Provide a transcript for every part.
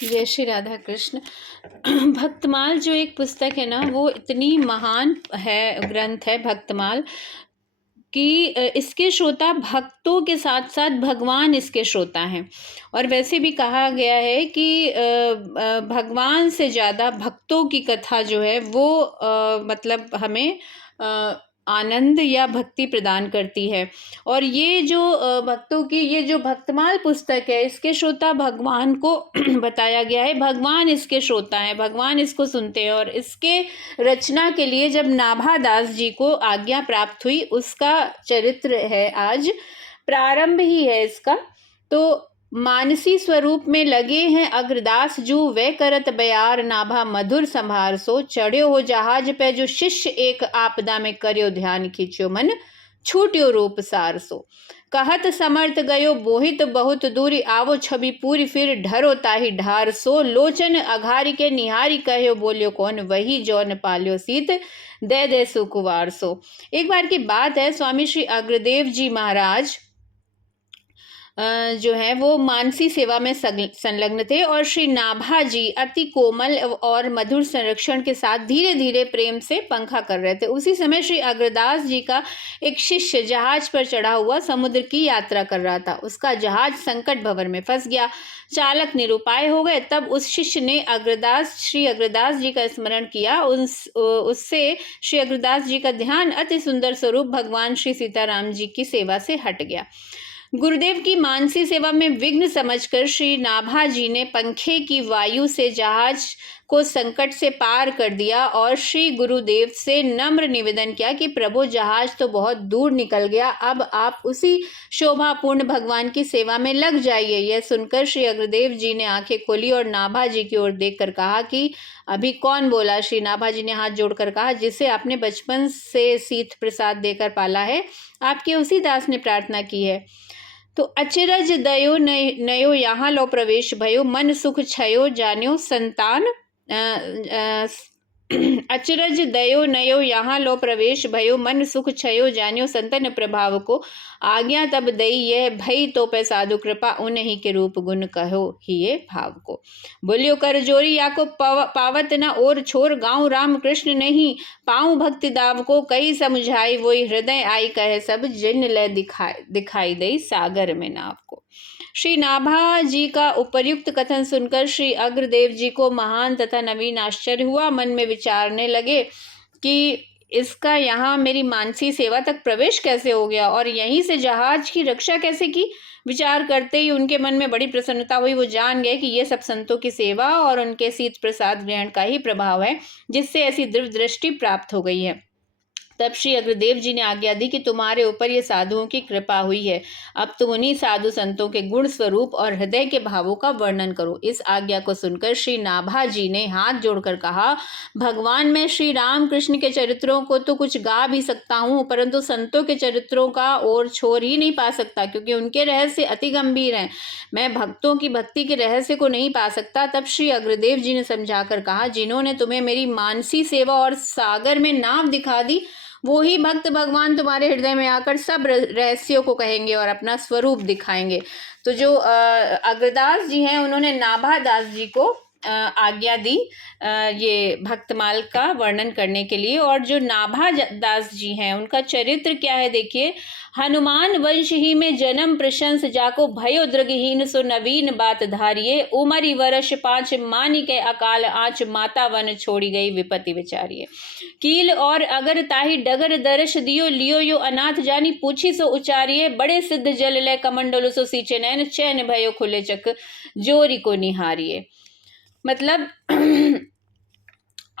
जय श्री राधा कृष्ण। भक्तमाल जो एक पुस्तक है ना, वो इतनी महान है, ग्रंथ है भक्तमाल, कि इसके श्रोता भक्तों के साथ साथ भगवान इसके श्रोता हैं। और वैसे भी कहा गया है कि भगवान से ज़्यादा भक्तों की कथा जो है वो मतलब हमें आनंद या भक्ति प्रदान करती है। और ये जो भक्तों की ये जो भक्तमाल पुस्तक है, इसके श्रोता भगवान को बताया गया है। भगवान इसके श्रोता हैं, भगवान इसको सुनते हैं। और इसके रचना के लिए जब नाभादास जी को आज्ञा प्राप्त हुई, उसका चरित्र है आज, प्रारंभ ही है इसका। तो मानसी स्वरूप में लगे हैं अग्रदास जू, वे करत बयार नाभा मधुर संभार सो, चढ़्यो हो जहाज पे जो शिष्य एक आपदा में कर्यो ध्यान खींच्यो मन, छूट्यो रूप सार सो, कहत समर्थ गयो बोहित बहुत दूरी, आवो छवि पूरी फिर ढरो ताही ढार सो, लोचन अघारी के निहारी कहो बोलियो कौन, वही जौन पाल्यो सीत दे दे सुकुवार सो। एक बार की बात है, स्वामी श्री अग्रदेव जी महाराज जो है वो मानसी सेवा में संलग्न थे। और श्री नाभा जी अति कोमल और मधुर संरक्षण के साथ धीरे धीरे प्रेम से पंखा कर रहे थे। उसी समय श्री अग्रदास जी का एक शिष्य जहाज पर चढ़ा हुआ समुद्र की यात्रा कर रहा था। उसका जहाज संकट भंवर में फंस गया, चालक निरुपाय हो गए। तब उस शिष्य ने श्री अग्रदास जी का स्मरण किया। उससे श्री अग्रदास जी का ध्यान अति सुंदर स्वरूप भगवान श्री सीताराम जी की सेवा से हट गया। गुरुदेव की मानसी सेवा में विघ्न समझकर श्री नाभा जी ने पंखे की वायु से जहाज को संकट से पार कर दिया और श्री गुरुदेव से नम्र निवेदन किया कि प्रभु, जहाज तो बहुत दूर निकल गया, अब आप उसी शोभापूर्ण भगवान की सेवा में लग जाइए। यह सुनकर श्री अग्रदेव जी ने आंखें खोली और नाभा जी की ओर देखकर कहा कि अभी कौन बोला? श्री नाभा जी ने हाथ जोड़कर कहा, जिसे आपने बचपन से सीत प्रसाद देकर पाला है, आपके उसी दास ने प्रार्थना की है। तो अचरज दयो नयो यहाँ लो प्रवेश भयो, मन सुख छयो जान्यो संतान अचरज दयो नयो यहाँ लो प्रवेश भयो, मन सुख छयो जान्यो संतन प्रभाव को, आज्ञा तब दई यह भई तो पे साधु कृपा, उन्हीं के रूप गुण कहो ही ये भाव को। बोलियो कर जोरी या को पावत न और छोर, गाँव राम कृष्ण नहीं पाऊं भक्ति दाव को, कई समझाई वही हृदय आई कहे सब, जिन ले दिखाई दई सागर में नाव को। श्री नाभा जी का उपर्युक्त कथन सुनकर श्री अग्रदेव जी को महान तथा नवीन आश्चर्य हुआ। मन में विचारने लगे कि इसका यहाँ मेरी मानसी सेवा तक प्रवेश कैसे हो गया और यहीं से जहाज की रक्षा कैसे की। विचार करते ही उनके मन में बड़ी प्रसन्नता हुई। वो जान गए कि ये सब संतों की सेवा और उनके शीत प्रसाद ग्रहण का ही प्रभाव है, जिससे ऐसी दिव्य दृष्टि प्राप्त हो गई है। तब श्री अग्रदेव जी ने आज्ञा दी कि तुम्हारे ऊपर ये साधुओं की कृपा हुई है, अब तुम उन्हीं साधु संतों के गुण स्वरूप और हृदय के भावों का वर्णन करो। इस आज्ञा को सुनकर श्री नाभा जी ने हाथ जोड़कर कहा, भगवान, मैं श्री राम कृष्ण के चरित्रों को तो कुछ गा भी सकता हूँ, परंतु संतों के चरित्रों का और छोर ही नहीं पा सकता, क्योंकि उनके रहस्य अति गंभीर हैं। मैं भक्तों की भक्ति के रहस्य को नहीं पा सकता। तब श्री अग्रदेव जी ने समझाकर कहा, जिन्होंने तुम्हें मेरी मानसी सेवा और सागर में नाव दिखा दी, वो ही भक्त भगवान तुम्हारे हृदय में आकर सब रहस्यों को कहेंगे और अपना स्वरूप दिखाएंगे। तो जो अग्रदास जी हैं, उन्होंने नाभादास जी को आज्ञा दी ये भक्तमाल का वर्णन करने के लिए। और जो नाभादास जी हैं, उनका चरित्र क्या है देखिए। हनुमान वंश ही में जन्म प्रशंस जाको, भयो दृगहीन सो नवीन बात धारिये, उमरी वर्ष 5 मानी के अकाल आँच, माता वन छोड़ी गई विपत्ति विचारिये, कील और अगर ताही डगर दर्श दियो, लियो यो अनाथ जानी पूछी सो उचारिये, बड़े सिद्ध जल ले कमंडल सो सींचे नैन, चैन भयो खुले चक जोरी को निहारिये। मतलब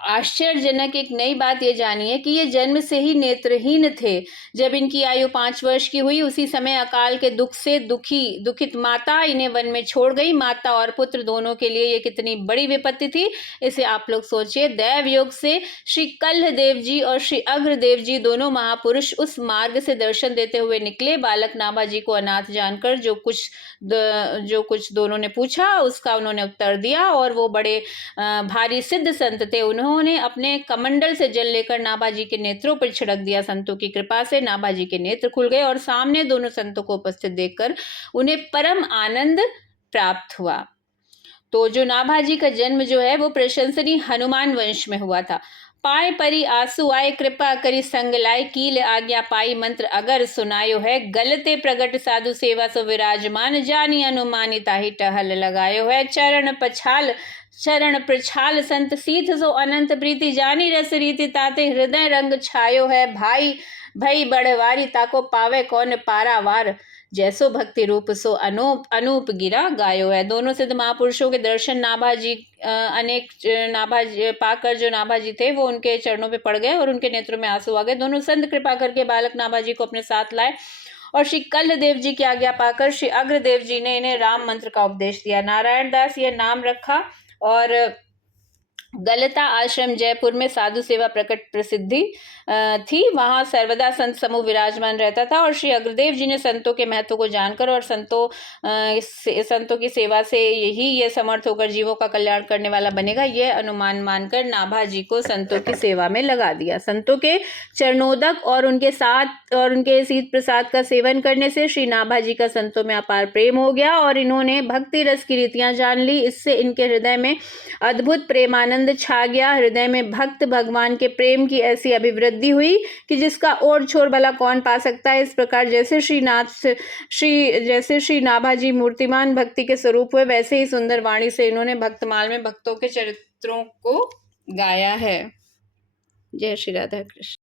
आश्चर्यजनक एक नई बात ये जानिए कि ये जन्म से ही नेत्रहीन थे। जब इनकी आयु 5 वर्ष की हुई, उसी समय अकाल के दुख से दुखित माता इन्हें वन में छोड़ गई। माता और पुत्र दोनों के लिए ये कितनी बड़ी विपत्ति थी, इसे आप लोग सोचिए। दैव योग से श्री कल्लदेव जी और श्री अग्रदेव जी दोनों महापुरुष उस मार्ग से दर्शन देते हुए निकले। बालक नाभा जी को अनाथ जानकर जो कुछ दोनों ने पूछा, उसका उन्होंने उत्तर दिया। और वो बड़े भारी सिद्ध संत थे। उन्होंने अपने कमंडल से जल लेकर नाभा जी के नेत्रों पर छिड़क दिया। संतों की कृपा से नाभा जी के नेत्र खुल गए और सामने दोनों संतों को उपस्थित देखकर उन्हें परम आनंद प्राप्त हुआ। तो जो नाभाजी का जन्म जो है वो प्रशंसनीय हनुमान वंश में हुआ था। पाए परी आंसू आए कृपा करी संग लाए कील आज्ञा पाई मंत्र अगर सुनायो है गलते प्रगट साधु सेवा सो विराजमान जानी अनुमानी ताहि टहल लगायो है चरण प्रछाल संत सीथ सो अनंत प्रीति जानी रस रीति ताते हृदय रंग छायो है भाई भई बड़वारी ताको पावे कौन पारावार जैसो भक्ति रूप सो अनूप अनूप गिरा गायो है। दोनों सिद्ध महापुरुषों के दर्शन नाभाजी अनेक नाभाजी पाकर जो नाभाजी थे वो उनके चरणों पे पड़ गए और उनके नेत्रों में आंसू आ गए। दोनों संत कृपा करके बालक नाभाजी को अपने साथ लाए और श्री कल्लदेव जी की आज्ञा पाकर श्री अग्रदेव जी ने इन्हें राम मंत्र का उपदेश दिया। नारायण दास यह नाम रखा और गलता आश्रम जयपुर में साधु सेवा प्रकट प्रसिद्धि थी। वहां सर्वदा संत समूह विराजमान रहता था और श्री अग्रदेव जी ने संतों के महत्व को जानकर और संतों की सेवा से यही ये समर्थ होकर जीवों का कल्याण करने वाला बनेगा, यह अनुमान मानकर नाभाजी को संतों की सेवा में लगा दिया। संतों के चरणोदक और उनके साथ और उनके शीत प्रसाद का सेवन करने से श्री नाभाजी का संतों में अपार प्रेम हो गया और इन्होंने भक्ति रस की रीतियां जान ली। इससे इनके हृदय में अद्भुत प्रेमानंद छा गया। हृदय में भक्त भगवान के प्रेम की ऐसी अभिवृद्धि हुई कि जिसका और छोर भला कौन पा सकता है। इस प्रकार जैसे श्री नाभाजी मूर्तिमान भक्ति के स्वरूप हुए वैसे ही सुंदर वाणी से इन्होंने भक्तमाल में भक्तों के चरित्रों को गाया है। जय श्री राधा कृष्ण।